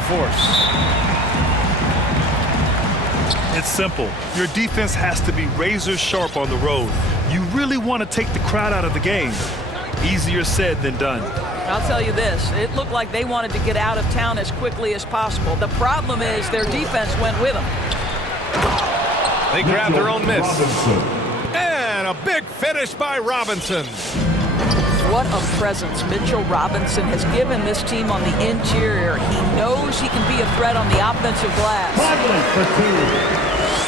of force. It's simple. Your defense has to be razor sharp on the road. You really want to take the crowd out of the game. Easier said than done. I'll tell you this, it looked like they wanted to get out of town as quickly as possible. The problem is their defense went with them. They grabbed their own miss. And a big finish by Robinson. What a presence Mitchell Robinson has given this team on the interior. He knows he can be a threat on the offensive glass.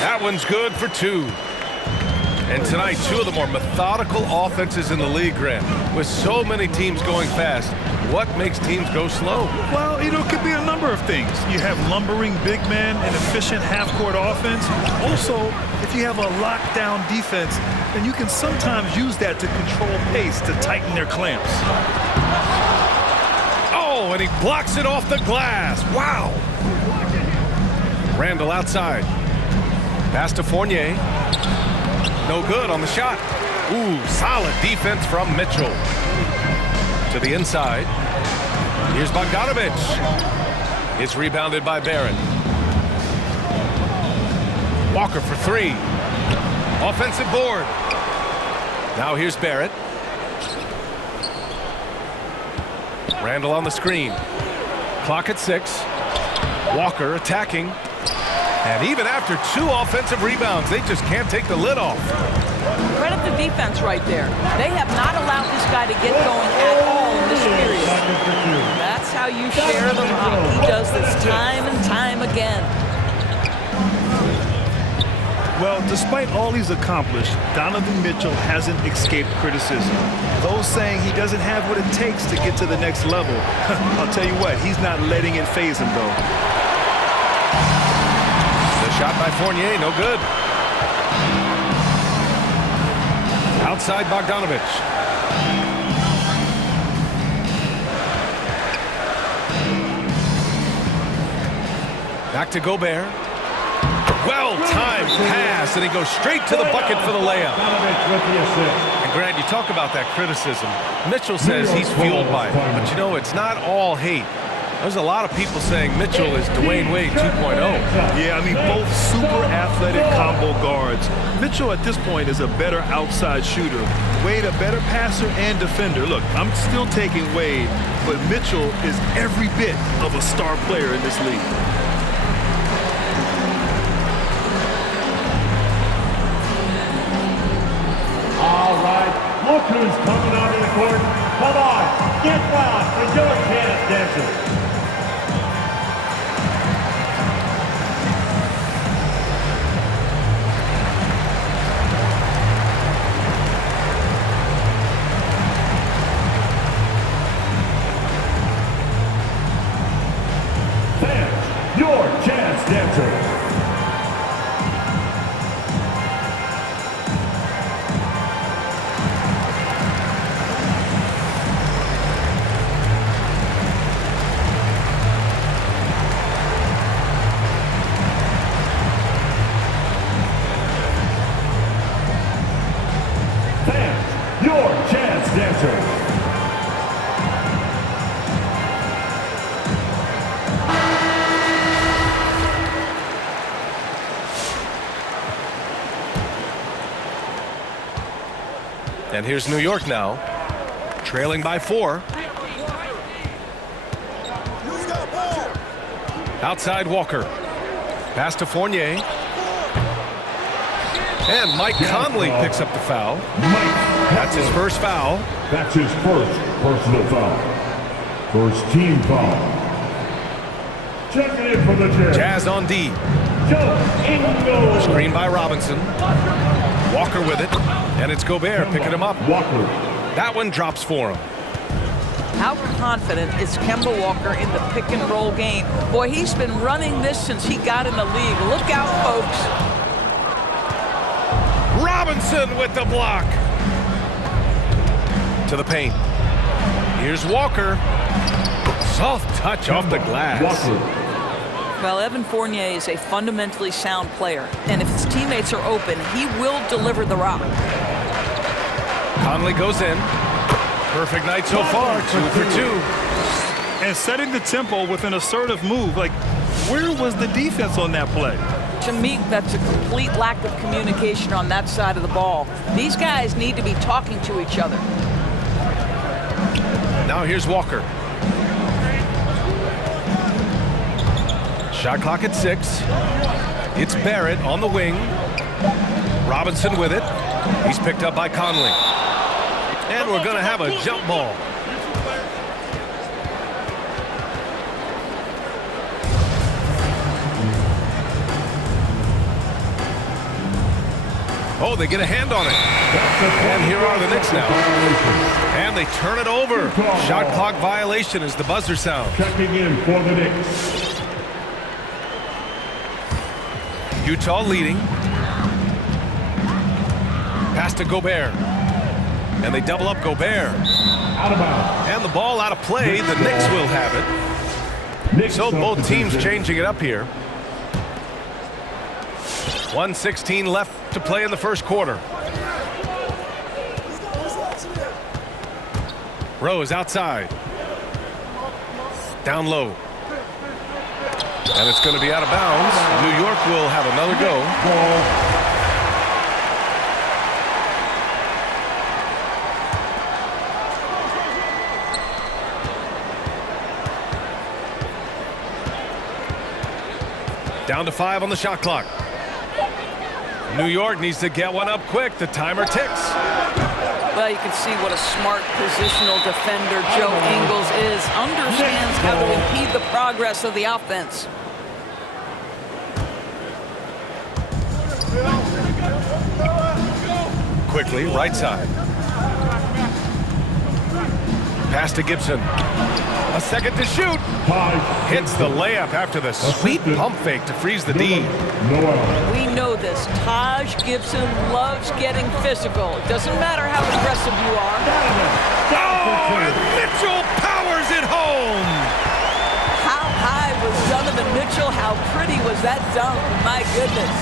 That one's good for 2. And tonight, 2 of the more methodical offenses in the league, Grant. With so many teams going fast, what makes teams go slow? Well, it could be a number of things. You have lumbering big men and efficient half-court offense. Also, if you have a lockdown defense, then you can sometimes use that to control pace to tighten their clamps. Oh, and he blocks it off the glass. Wow. Randall outside. Pass to Fournier. No good on the shot. Ooh, solid defense from Mitchell. To the inside. Here's Bogdanovic. It's rebounded by Barrett. Walker for 3. Offensive board. Now here's Barrett. Randall on the screen. Clock at 6. Walker attacking. And even after 2 offensive rebounds, they just can't take the lid off. Credit the defense right there. They have not allowed this guy to get going at all in this period. That's how you share the rock. He does this time and time again. Well, despite all he's accomplished, Donovan Mitchell hasn't escaped criticism. Those saying he doesn't have what it takes to get to the next level. I'll tell you what, he's not letting it faze him, though. Shot by Fournier, no good. Outside Bogdanovic. Back to Gobert. Well-timed pass, and he goes straight to the bucket for the layup. And Grant, you talk about that criticism. Mitchell says he's fueled by it, but you know, it's not all hate. There's a lot of people saying Mitchell is Dwayne Wade 2.0. Yeah, I mean, both super athletic combo guards. Mitchell at this point is a better outside shooter. Wade a better passer and defender. Look, I'm still taking Wade, but Mitchell is every bit of a star player in this league. All right, look who's coming onto the court. Come on, get wild for your chance, dancers. Your chance dancers. Fans, your chance dancers. And here's New York now, trailing by 4. Outside Walker. Pass to Fournier. And Mike Conley picks up the foul. That's his first foul. That's his first personal foul. First team foul. Checking in for the Jazz. Jazz on D. Joe Ingles. Screen by Robinson. Walker with it. And it's Gobert picking him up. Walker. That one drops for him. How confident is Kemba Walker in the pick-and-roll game? Boy, he's been running this since he got in the league. Look out, folks. Robinson with the block. To the paint. Here's Walker. Soft touch off the glass. Walker. Well, Evan Fournier is a fundamentally sound player, and if his teammates are open, he will deliver the rock. Conley goes in. Perfect night so far, 2 for 2. And setting the tempo with an assertive move. Like, where was the defense on that play? To me, that's a complete lack of communication on that side of the ball. These guys need to be talking to each other. Now here's Walker. Shot clock at 6. It's Barrett on the wing. Robinson with it. He's picked up by Conley. And we're going to have a jump ball. Oh, they get a hand on it. And here are the Knicks now. And they turn it over. Shot clock violation as the buzzer sounds. Checking in for the Knicks. Utah leading. Pass to Gobert. And they double up Gobert. Out of bounds. And the ball out of play. The Knicks will have it. Knicks So both teams substitution. changing it up here. 1:16 left to play in the first quarter. Rose outside. Down low. And it's going to be out of bounds. New York will have another go. Ball. Down to 5 on the shot clock. New York needs to get one up quick. The timer ticks. Well, you can see what a smart positional defender Joe Ingles is. Understands how to impede the progress of the offense. Quickly, right side. Pass to Gibson. A second to shoot. Hits the layup after the sweet pump fake to freeze the D. Noel. We know this. Taj Gibson loves getting physical. It doesn't matter how aggressive you are. Oh, and Mitchell powers it home. How high was Donovan Mitchell? How pretty was that dunk? My goodness.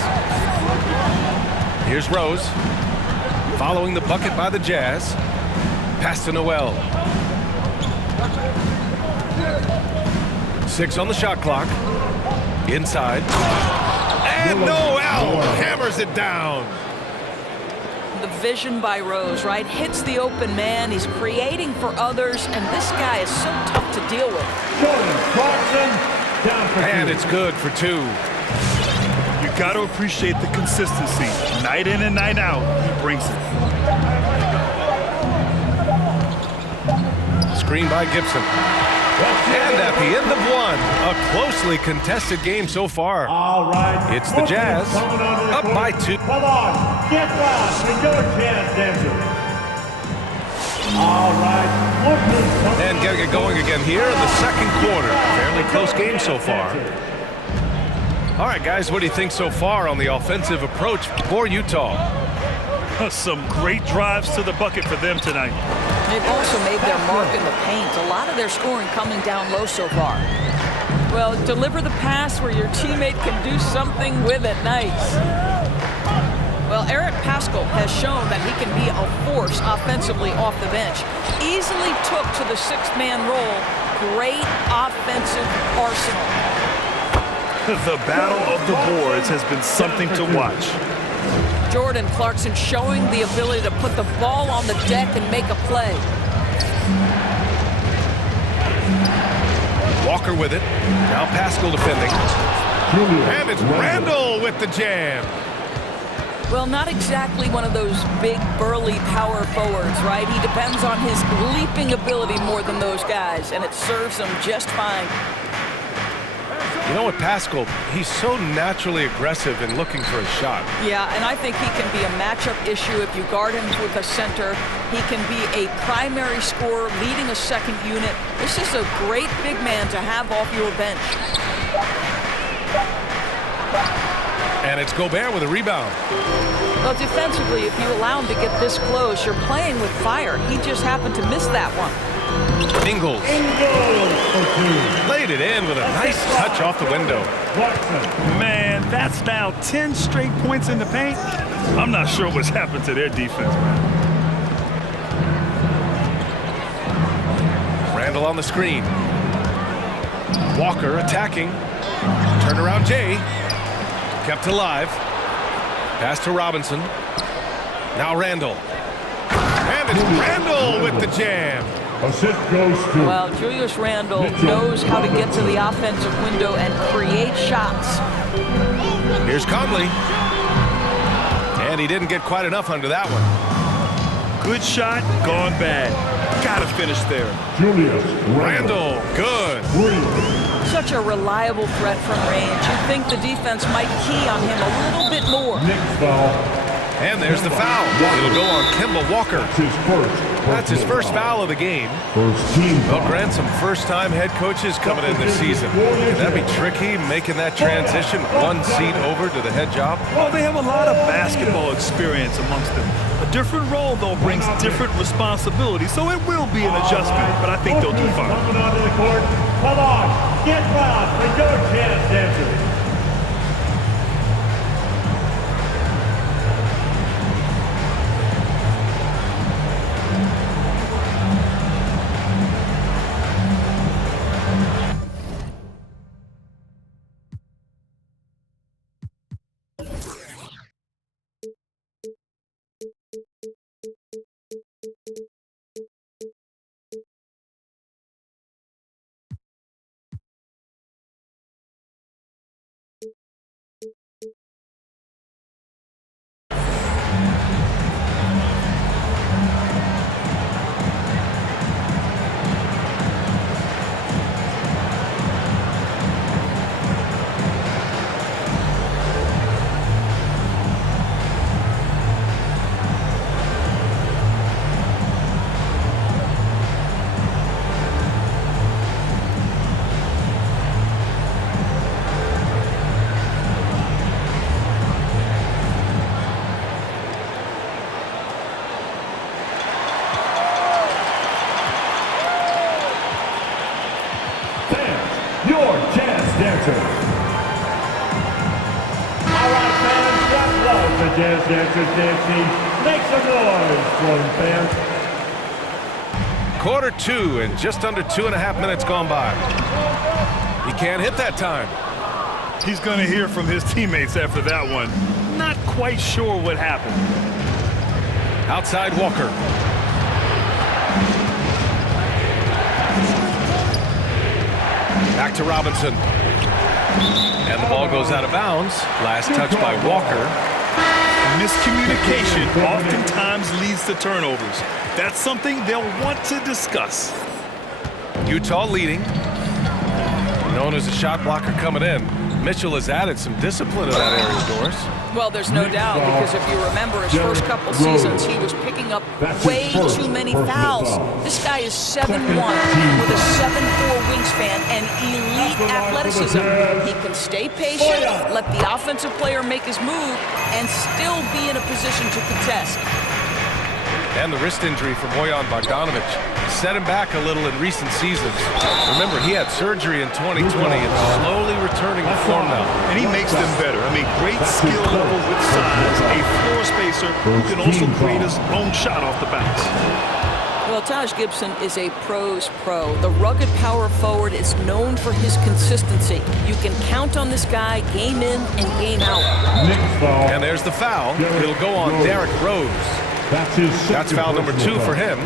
Here's Rose. Following the bucket by the Jazz. Pass to Noel. 6 on the shot clock. Inside. And Noel hammers it down. The vision by Rose, right? Hits the open man. He's creating for others, and this guy is so tough to deal with. Jordan Clarkson down for And two. it's good for 2. You got to appreciate the consistency. Night in and night out, he brings it. Screen by Gibson. And at the end of 1, a closely contested game so far. All right. It's the Jazz, Coming onto the up court. by 2. Come on, get loud and your chance, dancer. All right, look who's coming And getting it going again here in the second quarter. Fairly close game so far. All right, guys, what do you think so far on the offensive approach for Utah? Some great drives to the bucket for them tonight. They've also made their mark in the paint. A lot of their scoring coming down low so far. Well, deliver the pass where your teammate can do something with it. Nice. Well, Eric Paschall has shown that he can be a force offensively off the bench. Easily took to the sixth-man role. Great offensive arsenal. The battle of the boards has been something to watch. Jordan Clarkson showing the ability to put the ball on the deck and make a play. Walker with it. Now Paschall defending. And it's Randall with the jam. Well, not exactly one of those big, burly power forwards, right? He depends on his leaping ability more than those guys, and it serves him just fine. You know what, Paschall, he's so naturally aggressive in looking for a shot. Yeah, and I think he can be a matchup issue if you guard him with a center. He can be a primary scorer leading a second unit. This is a great big man to have off your bench. And it's Gobert with a rebound. Well, defensively, if you allow him to get this close, you're playing with fire. He just happened to miss that one. Ingles laid it in with a nice touch off the window. Man, that's now 10 straight points in the paint. I'm not sure what's happened to their defense, man. Randall on the screen. Walker attacking. Turnaround Jay. Kept alive. Pass to Robinson. Now Randall. And it's Randall with the jam. Assist goes to... Well, Julius Randle knows how to get to the offensive window and create shots. Here's Conley. And he didn't get quite enough under that one. Good shot, gone bad. Gotta finish there. Julius Randall, good. Such a reliable threat from range. You'd think the defense might key on him a little bit more. Next foul. And there's the foul. It'll go on Kemba Walker. That's his first foul of the game. First team. Well, Grant, some first-time head coaches coming in this season. Can that be tricky, making that transition one seat over to the head job? Well, they have a lot of basketball experience amongst them. A different role, though, brings different responsibilities, so it will be an adjustment, but I think they'll do fine. Coming onto the court. Come on, get loud for your chance dancers. Your chance dancers. All right, fans, that was the Jazz Dancers dancing. Make some noise for them, fans. Quarter two and just under 2.5 minutes gone by. He can't hit that time. He's going to hear from his teammates after that one. Not quite sure what happened. Outside Walker. Back to Robinson. And the ball goes out of bounds. Last touch by Walker. Miscommunication oftentimes leads to turnovers. That's something they'll want to discuss. Utah leading. Known as a shot blocker coming in. Mitchell has added some discipline to that area, Doris. Well, there's no doubt, because if you remember his first couple seasons, he was picking up way too many fouls. This guy is 7'1", with a 7'4" wingspan and elite athleticism. He can stay patient, let the offensive player make his move, and still be in a position to contest. And the wrist injury from Bojan Bogdanovic set him back a little in recent seasons. Remember, he had surgery in 2020 and slowly returning to form now. And he makes them better. I mean, great skill level with size, a floor spacer who can also create his own shot off the bounce. Well, Taj Gibson is a pro's pro. The rugged power forward is known for his consistency. You can count on this guy game in and game out. And there's the foul. It'll go on Derrick Rose. That's foul number 2 for him.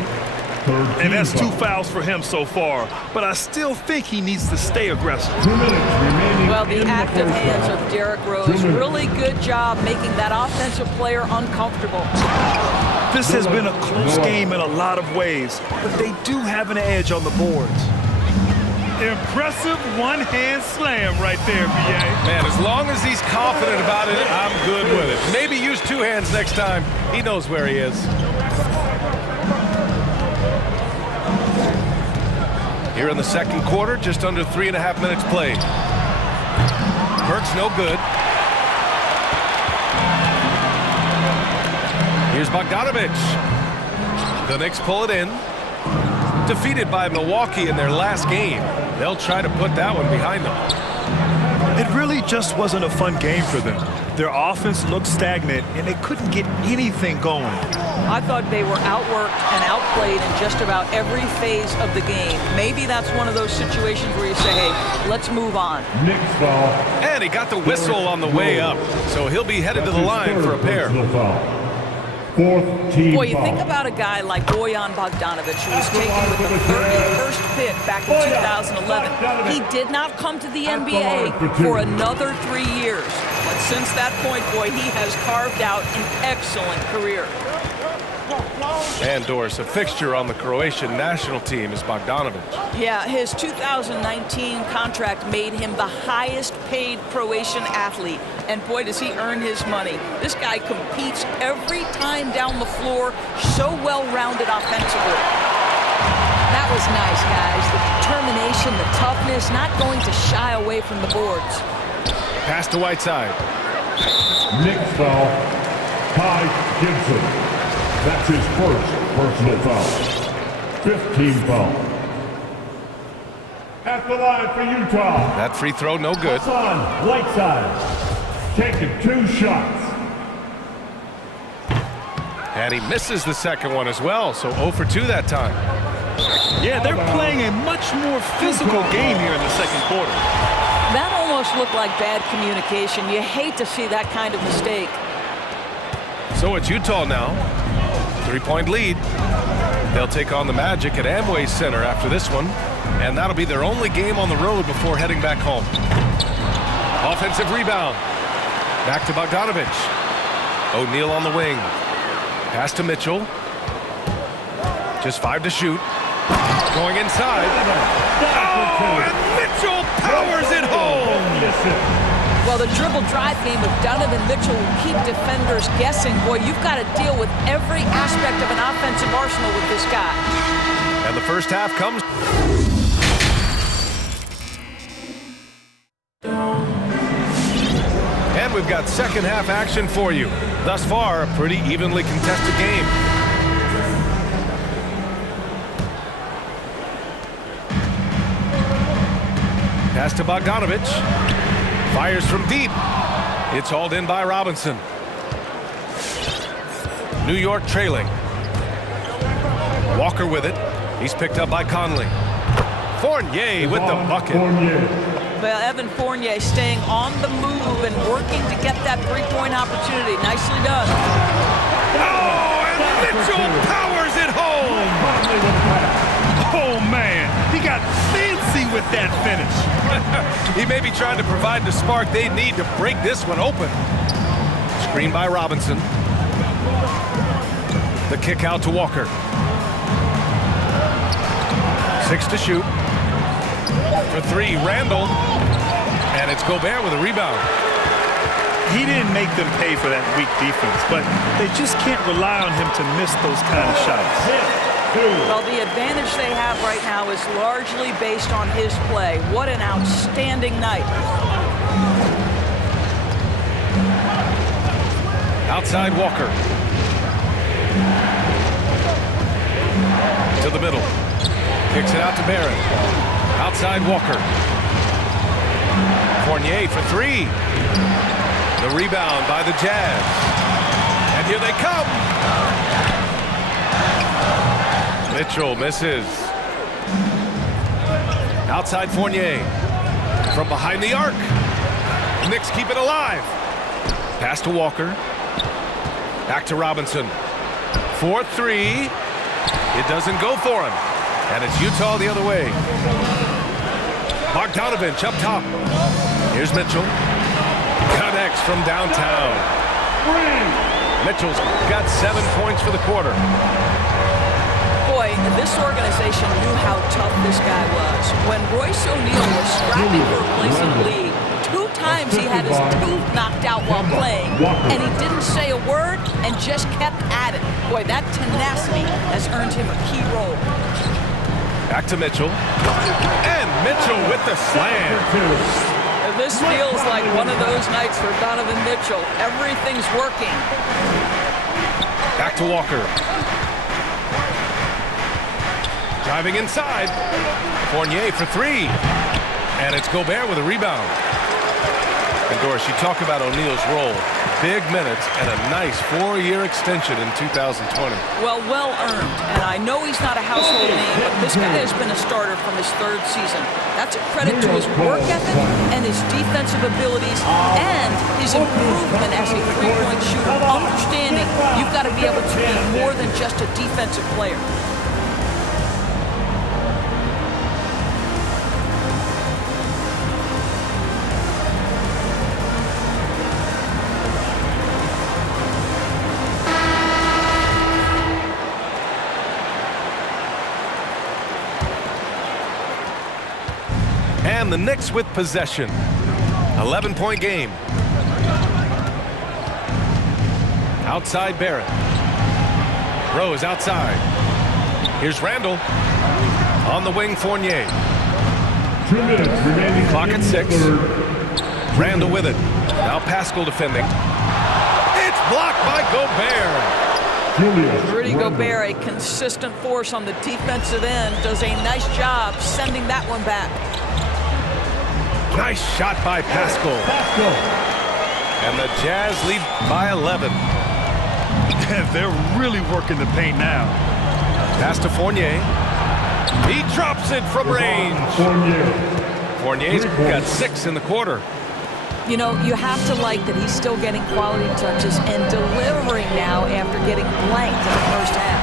And that's 2 fouls for him so far. But I still think he needs to stay aggressive. Well, the active hands of Derrick Rose, really good job making that offensive player uncomfortable. This has been a close game in a lot of ways, but they do have an edge on the boards. Impressive one-hand slam right there, B.A. Man, as long as he's confident about it, I'm good with it. Maybe use 2 hands next time. He knows where he is. Here in the second quarter, just under 3.5 minutes played. Burks no good. Here's Bogdanovic. The Knicks pull it in. Defeated by Milwaukee in their last game. They'll try to put that one behind them. And It really just wasn't a fun game for them. Their offense looked stagnant, and they couldn't get anything going. I thought they were outworked and outplayed in just about every phase of the game. Maybe that's one of those situations where you say, hey, let's move on. Nick's foul. And he got the whistle on the way up, so he'll be headed to the line for a pair. Fourth team Boy, you foul. think about a guy like Bojan Bogdanovic, who was taken with the 31st pick back in 2011. He did not come to the NBA for another 3 years. But since that point, boy, he has carved out an excellent career. And Doris, a fixture on the Croatian national team is Bogdanovic. Yeah, his 2019 contract made him the highest paid Croatian athlete. And boy, does he earn his money. This guy competes every time down the floor, so well-rounded offensively. That was nice, guys. The determination, the toughness, not going to shy away from the boards. Pass to Whiteside. Nick's foul. Ty Gibson. That's his first personal foul. Fifth team foul. At the line for Utah. That free throw, no good. Hassan Whiteside. Taking 2 shots. And he misses the second one as well, so 0 for 2 that time. Yeah, they're playing a much more physical game here in the second quarter. That almost looked like bad communication. You hate to see that kind of mistake. So it's Utah now. 3-point lead. They'll take on the Magic at Amway Center after this one, and that'll be their only game on the road before heading back home. Offensive rebound. Back to Bogdanovic. O'Neal on the wing. Pass to Mitchell. Just 5 to shoot. Going inside. Oh, and Mitchell powers it home. Well, the dribble drive game of Donovan Mitchell will keep defenders guessing. Boy, you've got to deal with every aspect of an offensive arsenal with this guy. And the first half comes. And we've got second half action for you. Thus far, a pretty evenly contested game. Pass to Bogdanovic. Fires from deep. It's hauled in by Robinson. New York trailing. Walker with it. He's picked up by Conley. Fournier with the bucket. Well, Evan Fournier staying on the move and working to get that three-point opportunity. Nicely done. Oh, and Mitchell powers it home. Oh, man, he got fancy with that finish. He may be trying to provide the spark they need to break this one open. Screen by Robinson. The kick out to Walker. 6 to shoot. For 3, Randall. And it's Gobert with a rebound. He didn't make them pay for that weak defense, but they just can't rely on him to miss those kind of shots. Well, the advantage they have right now is largely based on his play. What an outstanding night. Outside Walker. To the middle. Kicks it out to Barron. Outside Walker. Fournier for 3. The rebound by the Jazz. And here they come. Mitchell misses. Outside Fournier. From behind the arc. Knicks keep it alive. Pass to Walker. Back to Robinson. 4-3. It doesn't go for him. And it's Utah the other way. Bogdanovic up top. Here's Mitchell. Connects from downtown. Mitchell's got 7 points for the quarter. Boy, this organization knew how tough this guy was. When Royce O'Neal was scrapping for a place in the league, 2 times he had his tooth knocked out while playing, and he didn't say a word and just kept at it. Boy, that tenacity has earned him a key role. Back to Mitchell. And Mitchell with the slam. This feels like one of those nights for Donovan Mitchell. Everything's working. Back to Walker. Driving inside. Fournier for 3. And it's Gobert with a rebound. And Doris, you talk about O'Neal's role. Big minutes and a nice 4-year extension in 2020. Well earned. And I know he's not a household name, but this guy has been a starter from his 3rd season. That's a credit to his work ethic and his defensive abilities and his improvement as a three-point shooter. Understanding you've got to be able to be more than just a defensive player. And the Knicks with possession. 11-point game. Outside Barrett. Rose outside. Here's Randall. On the wing, Fournier. 2 minutes remaining. Clock at 6. Randall with it. Now Pascal defending. It's blocked by Gobert. Rudy Gobert, a consistent force on the defensive end, does a nice job sending that one back. Nice shot by Pascal. And the Jazz lead by 11. They're really working the paint now. Pass to Fournier. He drops it from range. Fournier's got 6 in the quarter. You know, you have to like that he's still getting quality touches and delivering now after getting blanked in the first half.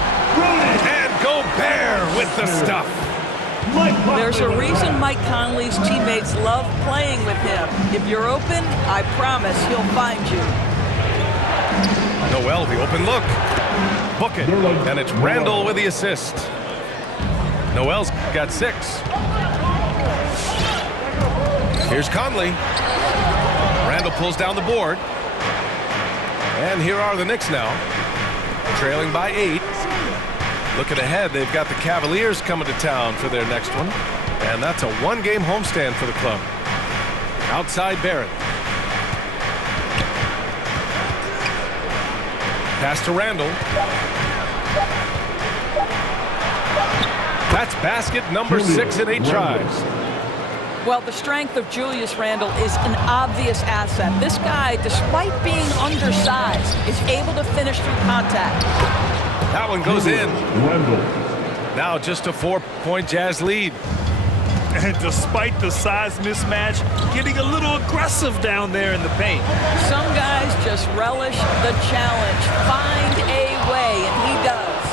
And Gobert with the stuff. There's a reason Mike Conley's teammates love playing with him. If you're open, I promise he'll find you. Noel, the open look. Book it. And it's Randall with the assist. Noel's got 6. Here's Conley. Randall pulls down the board. And here are the Knicks now. Trailing by 8. Looking ahead, they've got the Cavaliers coming to town for their next one. And that's a 1-game homestand for the club. Outside Barrett. Pass to Randall. That's basket number 6 in 8 tries. Well, the strength of Julius Randle is an obvious asset. This guy, despite being undersized, is able to finish through contact. That one goes in. Now just a 4-point Jazz lead. And despite the size mismatch, getting a little aggressive down there in the paint. Some guys just relish the challenge. Find a way, and he does.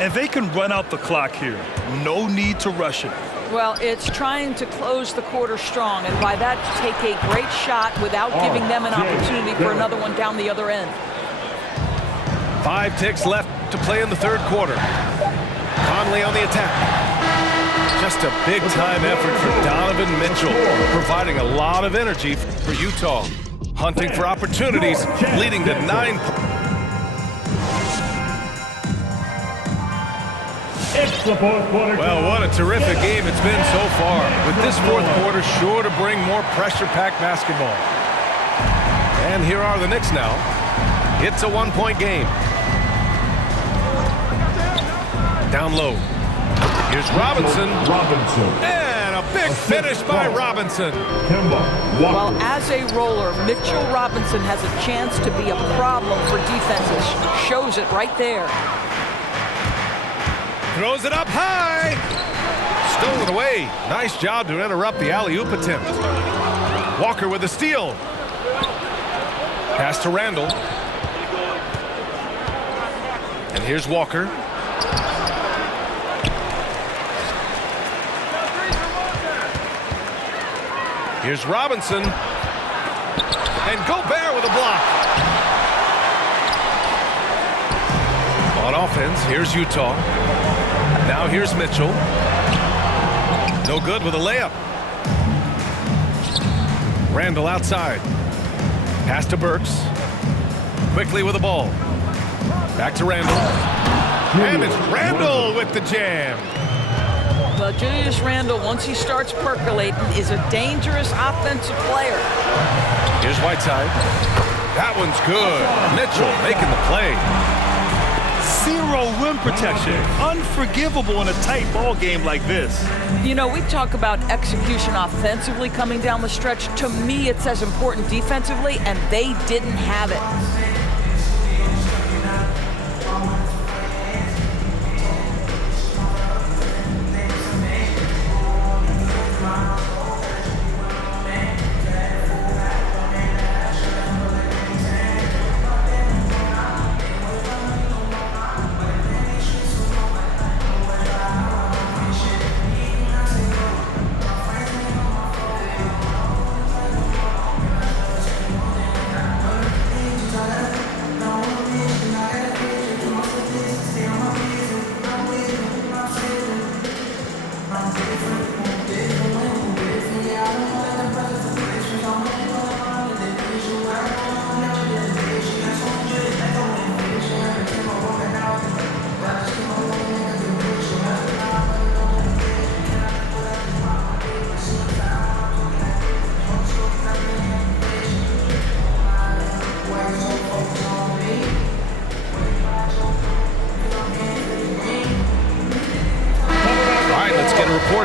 And they can run out the clock here. No need to rush it. Well, it's trying to close the quarter strong, and by that, take a great shot without giving them an opportunity for another one down the other end. 5 ticks left to play in the 3rd quarter. Conley on the attack. Just a big-time effort for Donovan Mitchell, providing a lot of energy for Utah. Hunting for opportunities, leading to 9 points. Well, what a terrific game it's been so far. With this 4th quarter sure to bring more pressure-packed basketball. And here are the Knicks now. It's a 1-point game. Down low. Here's Robinson. And a big finish by Robinson. Well, as a roller, Mitchell Robinson has a chance to be a problem for defenses. Shows it right there. Throws it up high. Stolen away. Nice job to interrupt the alley-oop attempt. Walker with the steal. Pass to Randall. And here's Walker. Here's Robinson. And Gobert with a block. On offense, here's Utah. Now here's Mitchell. No good with a layup. Randall outside. Pass to Burks. Quickly with the ball. Back to Randall. And it's Randall with the jam. Well, Julius Randle, once he starts percolating, is a dangerous offensive player. Here's Whiteside. That one's good. Mitchell making the play. Zero rim protection. Unforgivable in a tight ball game like this. You know, we talk about execution offensively coming down the stretch. To me, it's as important defensively, and they didn't have it.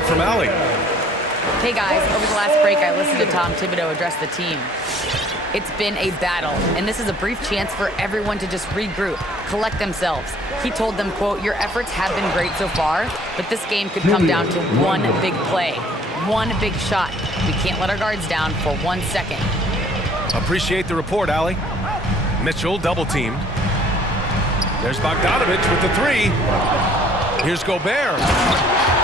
From Allie. Hey guys, over the last break I listened to Tom Thibodeau address the team. It's been a battle, and this is a brief chance for everyone to just regroup, collect themselves. He told them, quote, "Your efforts have been great so far, but this game could come down to one big play, one big shot. We can't let our guards down for 1 second." Appreciate the report, Allie. Mitchell double teamed. There's Bogdanovich with the three. Here's Gobert.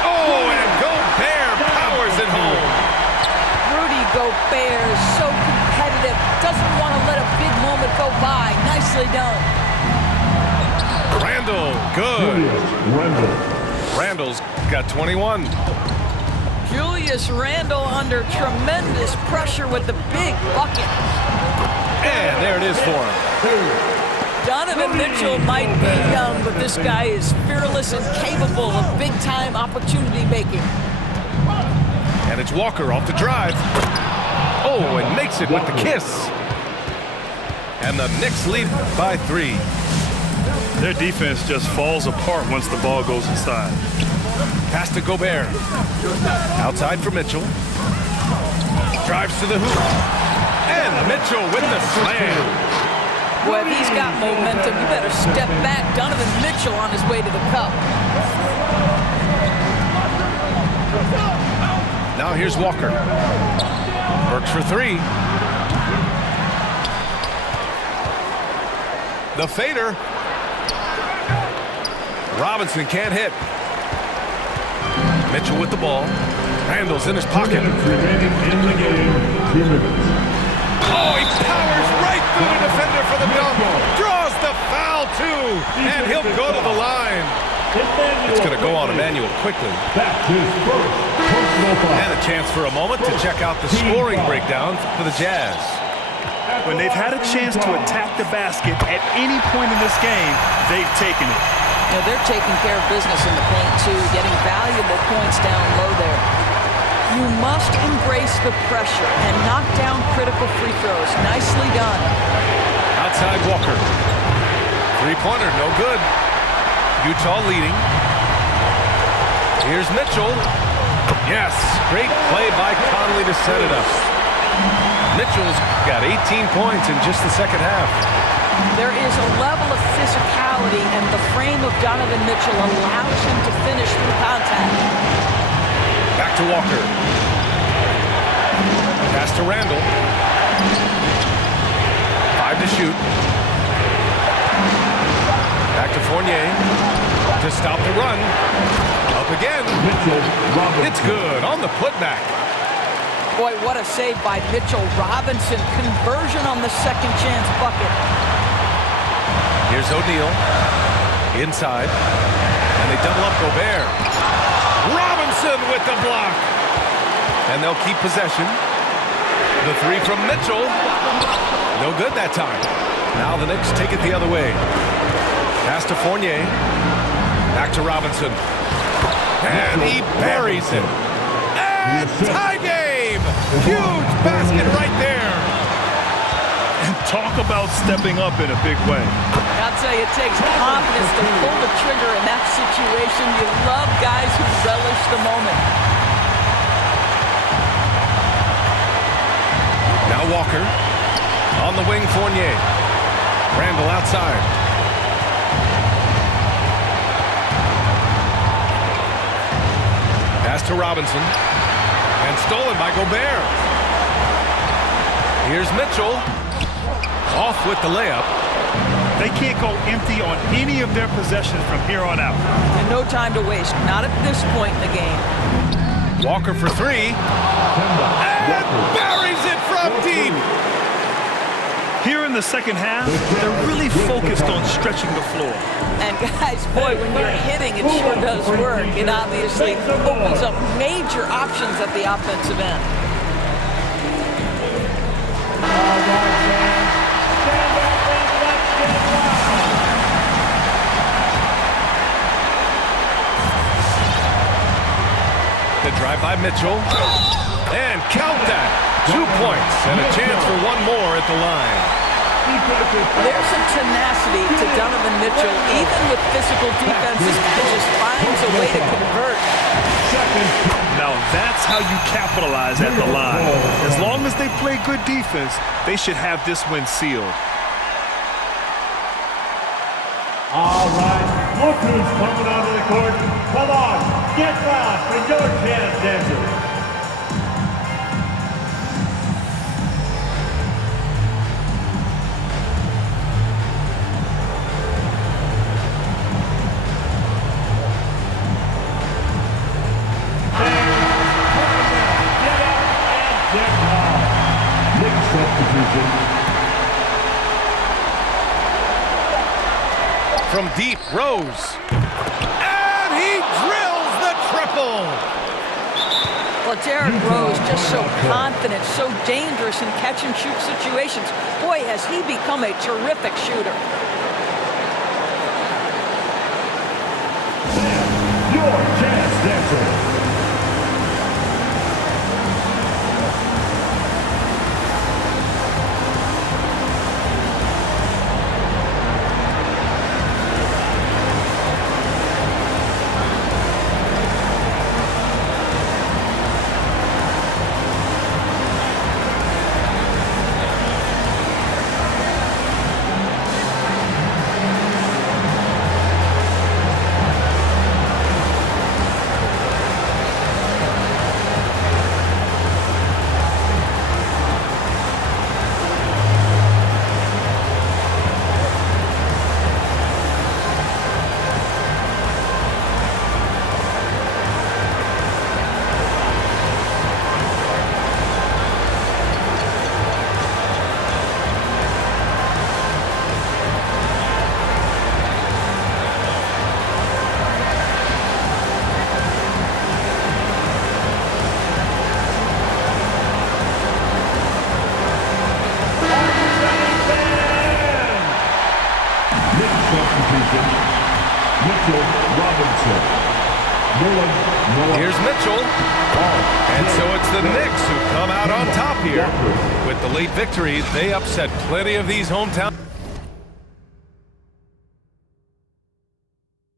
Oh, and Gobert powers it home. Rudy Gobert is so competitive. Doesn't want to let a big moment go by. Nicely done. Randle, good. Randle's got 21. Julius Randle under tremendous pressure with the big bucket. And there it is for him. Donovan Mitchell might be young, but this guy is fearless and capable of big-time opportunity making. And it's Walker off the drive. Oh, and makes it with the kiss. And the Knicks lead by 3. Their defense just falls apart once the ball goes inside. Pass to Gobert. Outside for Mitchell. Drives to the hoop. And Mitchell with the slam. Boy, if he's got momentum, you better step back. Donovan Mitchell on his way to the cup. Now here's Walker. Works for 3. The fader. Robinson can't hit. Mitchell with the ball. Randle's in his pocket. Oh, he powers right through the defender for the dunk. Draws the foul, too. And he'll go to the line. It's going to go on Emmanuel quickly. And a chance for a moment to check out the scoring breakdown for the Jazz. When they've had a chance to attack the basket at any point in this game, they've taken it. You know, they're taking care of business in the paint, too, getting valuable points down low there. You must embrace the pressure and knock down critical free throws. Nicely done. Outside Walker. Three-pointer, no good. Utah leading. Here's Mitchell. Yes, great play by Conley to set it up. Mitchell's got 18 points in just the second half. There is a level of physicality, and the frame of Donovan Mitchell allows him to finish through contact. Back to Walker. Pass to Randle. 5 to shoot. Back to Fournier to stop the run. Up again. It's good on the putback. Boy, what a save by Mitchell Robinson. Conversion on the second chance bucket. Here's O'Neal. Inside. And they double up Gobert. Robinson with the block. And they'll keep possession. The three from Mitchell. No good that time. Now the Knicks take it the other way. Pass to Fournier. Back to Robinson. And he buries it. And tie game! Huge basket right there. And Talk about stepping up in a big way. I'll tell you, it takes confidence to pull the trigger in that situation. You love guys who relish the moment. Now Walker. On the wing, Fournier. Randall outside. Pass to Robinson. And stolen by Gobert. Here's Mitchell. Off with the layup. They can't go empty on any of their possessions from here on out. And no time to waste. Not at this point in the game. Walker for three. And buries it from deep. Here in the second half, they're really focused on stretching the floor. And guys, boy, when you're hitting, it sure does work. It obviously opens up major options at the offensive end. The drive by Mitchell. And count that. 2 points and a chance for one more at the line. There's a tenacity to Donovan Mitchell. Even with physical defenses, he just finds a way to convert. Now that's how you capitalize at the line. As long as they play good defense, they should have this win sealed. All right, look who's coming onto the court. Come on, get loud for your chance, dancers. From deep, Rose. And he drills the triple. Well, Derrick Rose just so confident, so dangerous in catch-and-shoot situations. Boy, has he become a terrific shooter. Your chance, dancer. Here's Mitchell. And so it's the Knicks who come out on top here. With the late victory, they upset plenty of these hometown